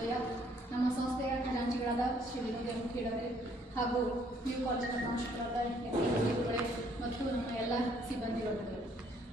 ಶುಭೋದಯ. ನಮ್ಮ ಸಂಸ್ಥೆಯ ಖಜಾಂಚಿಗಳಾದ ಶ್ರೀ ವಿನೋದ್ ಮುಖೇಡವರೇ ಹಾಗೂ PU ಕಾಲೇಜಿನ ಪ್ರಾಂಶುಪಾಲರಾದ ಎಂ.ಕೆ. ಮತ್ತು ನಮ್ಮ ಎಲ್ಲ ಸಿಬ್ಬಂದಿಗಳು.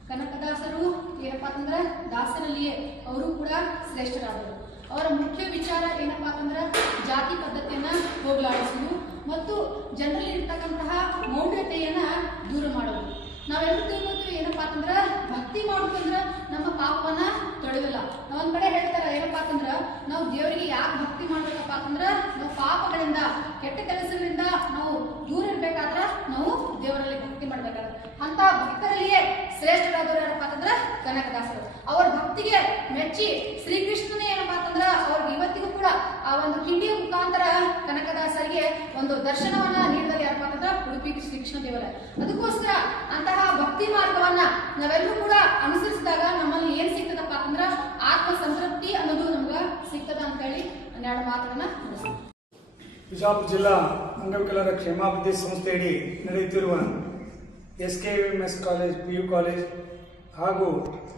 ಕನಕದಾಸರು ಏನಪ್ಪಾ ಅಂತಂದ್ರೆ ದಾಸರಲ್ಲಿಯೇ ಅವರು ಕೂಡ ಶ್ರೇಷ್ಠರಾದರು. ಅವರ ಮುಖ್ಯ ವಿಚಾರ ಏನಪ್ಪಾ ಅಂತಂದ್ರೆ ಜಾತಿ ಪದ್ಧತಿಯನ್ನ ಹೋಗಲಾಡಿಸುವುದು ಮತ್ತು ಜನರಲ್ಲಿ ಇರ್ತಕ್ಕಂತಹ ಮೌಢ್ಯತೆಯನ್ನ ದೂರ ಮಾಡೋದು. ನಾವೆಲ್ಲರೂ ತಿಳ್ಕೊಳ್ತೀವಿ ಏನಪ್ಪಾ ಅಂತಂದ್ರ ಭಕ್ತಿ ಮಾಡೋದಂದ್ರ ನಮ್ಮ ಪಾಪವನ್ನ ತೊಳೆಯಲ್ಲ. ನಾವೊಂದ್ ಕಡೆ ಹೇಳ್ತಾರ ಏನಪ್ಪಾ ಅಂತಂದ್ರ ನಾವು ದೇವರಿಗೆ ಯಾಕೆ ಭಕ್ತಿ ಮಾಡ್ಬೇಕಪ್ಪ ಅಂತಂದ್ರ ನಾವು ಪಾಪಗಳಿಂದ ಕೆಟ್ಟ ಕೆಲಸಗಳಿಂದ ನಾವು ದೂರ ಇರ್ಬೇಕಾದ್ರ ನಾವು ದೇವರಲ್ಲಿ ಭಕ್ತಿ ಮಾಡ್ಬೇಕಾದ್ರೆ ಅಂತ ಭಕ್ತರಲ್ಲಿಯೇ ಶ್ರೇಷ್ಠರಾದವರು ಏನಪ್ಪಾ ಅಂತಂದ್ರ ಕನಕದಾಸರು. ಅವರ ಭಕ್ತಿಗೆ ಮೆಚ್ಚಿ ಶ್ರೀಕೃಷ್ಣನೇ ಏನಪ್ಪಾ ಅಂತಂದ್ರ ಅವ್ರಿಗೆ ಇವತ್ತಿಗೂ ಕೂಡ ಆ ಒಂದು ಕಿಂಡಿಯ ಮುಖಾಂತರ ಕನಕದಾಸರಿಗೆ ಒಂದು ದರ್ಶನವನ್ನ ನೀಡಿದರೆ ಯಾರಪ್ಪ ಅಂತಂದ್ರ ಉಡುಪಿ ಶ್ರೀಕೃಷ್ಣ ದೇವರಾಯ. ಅದಕ್ಕೋಸ್ಕರ ಅಂತಹ ಭಕ್ತಿ ಮಾರ್ಗವನ್ನ ನಾವೆಲ್ಲರೂ ಕೂಡ ಅನುಸರಿಸಿದಾಗ ನಮ್ಮಲ್ಲಿ ಏನ್ ಸಿಗ್ತದಪ್ಪ ಅಂತಂದ್ರ ಆತ್ಮ ಸಂತೃಪ್ತಿ ಅನ್ನೋದು ನಮ್ಗ ಸಿಗ್ತದ ಅಂತ ಹೇಳಿ ಒಂದೆರಡು ಮಾತನ್ನ ಮುಗಿಸ್ತೀನಿ. ಬಿಜಾಪುರ ಜಿಲ್ಲಾ ಅಂಗವಿಕಲರ ಕ್ಷೇಮಾಭಿವೃದ್ಧಿ ಸಂಸ್ಥೆಯಡಿ ನಡೆಯುತ್ತಿರುವ SKMS ಕಾಲೇಜ್, PU ಕಾಲೇಜ್ ಹಾಗೂ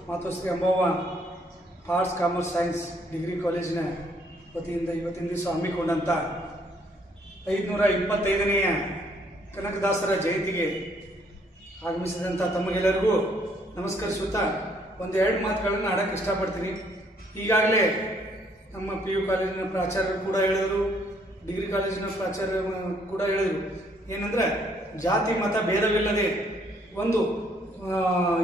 ಮಾತೋಶ್ರೀ ಅಂಬವ್ವ ಆರ್ಟ್ಸ್ ಕಾಮರ್ಸ್ ಸೈನ್ಸ್ ಡಿಗ್ರಿ ಕಾಲೇಜಿನ ವತಿಯಿಂದ ಇವತ್ತಿನ ದಿವಸ ಹಮ್ಮಿಕೊಂಡಂಥ 525ನೇ ಕನಕದಾಸರ ಜಯಂತಿಗೆ ಆಗಮಿಸಿದಂಥ ತಮಗೆಲ್ಲರಿಗೂ ನಮಸ್ಕರಿಸುತ್ತಾ ಒಂದೆರಡು ಮಾತುಗಳನ್ನು ಆಡಕ್ಕೆ ಇಷ್ಟಪಡ್ತೀನಿ. ಈಗಾಗಲೇ ನಮ್ಮ PU ಕಾಲೇಜಿನ ಪ್ರಾಚಾರ್ಯರು ಕೂಡ ಹೇಳಿದರು, ಡಿಗ್ರಿ ಕಾಲೇಜಿನ ಪ್ರಾಚಾರ್ಯ ಕೂಡ ಹೇಳಿದರು. ಏನಂದ್ರೆ ಜಾತಿ ಮತ ಭೇದವಿಲ್ಲದೆ ಒಂದು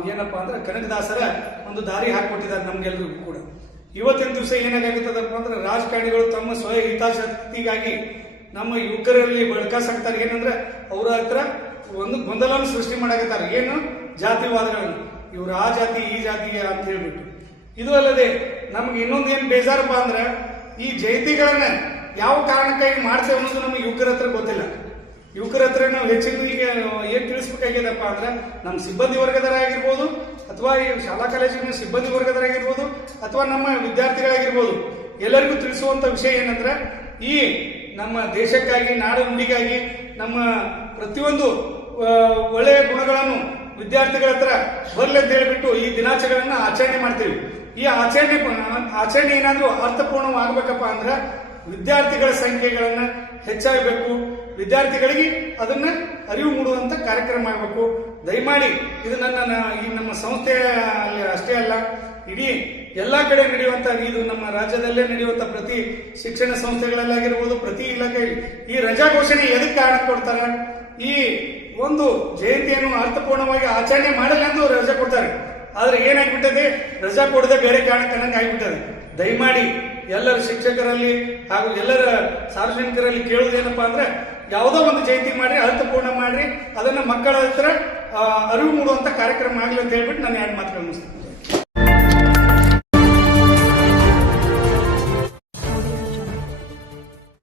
ಏನಪ್ಪಾ ಅಂದ್ರೆ ಕನಕದಾಸರ ಒಂದು ದಾರಿ ಹಾಕಿಕೊಟ್ಟಿದ್ದಾರೆ ನಮ್ಗೆಲ್ರಿಗೂ ಕೂಡ. ಇವತ್ತಿನ ದಿವಸ ಏನಾಗುತ್ತದಪ್ಪ ಅಂದ್ರೆ ರಾಜಕಾರಣಿಗಳು ತಮ್ಮ ಸ್ವಯ ಹಿತಾಸಕ್ತಿಗಾಗಿ ನಮ್ಮ ಯುವಕರಲ್ಲಿ ಬಡ್ಕಾಸಾಕ್ತಾರೆ. ಏನಂದ್ರೆ ಅವ್ರ ಹತ್ರ ಒಂದು ಗೊಂದಲವನ್ನು ಸೃಷ್ಟಿ ಮಾಡಾಕತ್ತಾರೆ. ಏನು ಜಾತಿವಾದಗಳನ್ನು, ಇವ್ರು ಆ ಜಾತಿ ಈ ಜಾತಿ ಅಂತ ಹೇಳ್ಬಿಟ್ಟು. ಇದು ಅಲ್ಲದೆ ನಮ್ಗೆ ಇನ್ನೊಂದು ಏನ್ ಬೇಜಾರಪ್ಪ ಅಂದ್ರೆ ಈ ಜಯಂತಿಗಳನ್ನ ಯಾವ ಕಾರಣಕ್ಕಾಗಿ ಮಾಡ್ತೇವೆ ಅನ್ನೋದು ನಮ್ಗೆ ಯುವಕರ ಹತ್ರ ಗೊತ್ತಿಲ್ಲ. ಯುವಕರ ಹತ್ರ ನಾವು ಹೆಚ್ಚಿನ ಈಗ ಏನ್ ತಿಳಿಸ್ಬೇಕಾಗ್ಯದಪ್ಪ ಅಂದ್ರೆ ನಮ್ಮ ಸಿಬ್ಬಂದಿ ವರ್ಗದರಾಗಿರ್ಬೋದು ಅಥವಾ ಈ ಶಾಲಾ ಕಾಲೇಜಿನ ಸಿಬ್ಬಂದಿ ವರ್ಗದರಾಗಿರ್ಬೋದು ಅಥವಾ ನಮ್ಮ ವಿದ್ಯಾರ್ಥಿಗಳಾಗಿರ್ಬೋದು, ಎಲ್ಲರಿಗೂ ತಿಳಿಸುವಂತ ವಿಷಯ ಏನಂದ್ರೆ ಈ ನಮ್ಮ ದೇಶಕ್ಕಾಗಿ, ನಾಡು ನುಡಿಗಾಗಿ ನಮ್ಮ ಪ್ರತಿಯೊಂದು ಒಳ್ಳೆಯ ಗುಣಗಳನ್ನು ವಿದ್ಯಾರ್ಥಿಗಳ ಹತ್ರ ಬರ್ಲಿ ಅಂತ ಹೇಳ್ಬಿಟ್ಟು ಈ ದಿನಾಚರಣೆಗಳನ್ನ ಆಚರಣೆ ಮಾಡ್ತೀವಿ. ಈ ಆಚರಣೆ ಏನಾದ್ರೂ ಅರ್ಥಪೂರ್ಣವಾಗಬೇಕಪ್ಪ ಅಂದ್ರೆ ವಿದ್ಯಾರ್ಥಿಗಳ ಸಂಖ್ಯೆಗಳನ್ನ ಹೆಚ್ಚಾಗಬೇಕು, ವಿದ್ಯಾರ್ಥಿಗಳಿಗೆ ಅದನ್ನ ಅರಿವು ಮೂಡುವಂತ ಕಾರ್ಯಕ್ರಮ ಆಗಬೇಕು. ದಯಮಾಡಿ ಇದು ಈ ನಮ್ಮ ಸಂಸ್ಥೆ ಅಷ್ಟೇ ಅಲ್ಲ, ಇಡೀ ಎಲ್ಲಾ ಕಡೆ ನಡೆಯುವಂತ, ಇದು ನಮ್ಮ ರಾಜ್ಯದಲ್ಲೇ ನಡೆಯುವಂತ ಪ್ರತಿ ಶಿಕ್ಷಣ ಸಂಸ್ಥೆಗಳಲ್ಲಾಗಿರ್ಬೋದು, ಪ್ರತಿ ಇಲಾಖೆಯಲ್ಲಿ ಈ ರಜಾ ಘೋಷಣೆ ಎದಕ್ಕೆ ಕಾರಣ ಕೊಡ್ತಾರೆ? ಈ ಒಂದು ಜಯಂತಿಯನ್ನು ಅರ್ಥಪೂರ್ಣವಾಗಿ ಆಚರಣೆ ಮಾಡಲ್ಲ ಎಂದು ರಜಾ ಕೊಡ್ತಾರೆ. ಆದ್ರೆ ಏನಾಗ್ಬಿಟ್ಟದೆ, ರಜಾ ಕೊಡದೆ ಬೇರೆ ಕಾರಣಕ್ಕೆ ಆಗಿಬಿಟ್ಟದೆ. ದಯಮಾಡಿ ಎಲ್ಲರ ಶಿಕ್ಷಕರಲ್ಲಿ ಹಾಗೂ ಎಲ್ಲರ ಸಾರ್ವಜನಿಕರಲ್ಲಿ ಕೇಳುವುದೇನಪ್ಪಾ ಅಂದ್ರೆ ಯಾವುದೋ ಒಂದು ಜಯಂತಿ ಮಾಡ್ರಿ, ಅರ್ಥಪೂರ್ಣ ಮಾಡ್ರಿ, ಅದನ್ನ ಮಕ್ಕಳ ಹತ್ರ ಅರಿವು ಮೂಡುವಂತ ಕಾರ್ಯಕ್ರಮ ಆಗ್ಲಿ ಅಂತ ಹೇಳ್ಬಿಟ್ಟು ನಾನು ಎರಡು ಮಾತುಗಳು ಮುಗಿಸ್ತೀನಿ.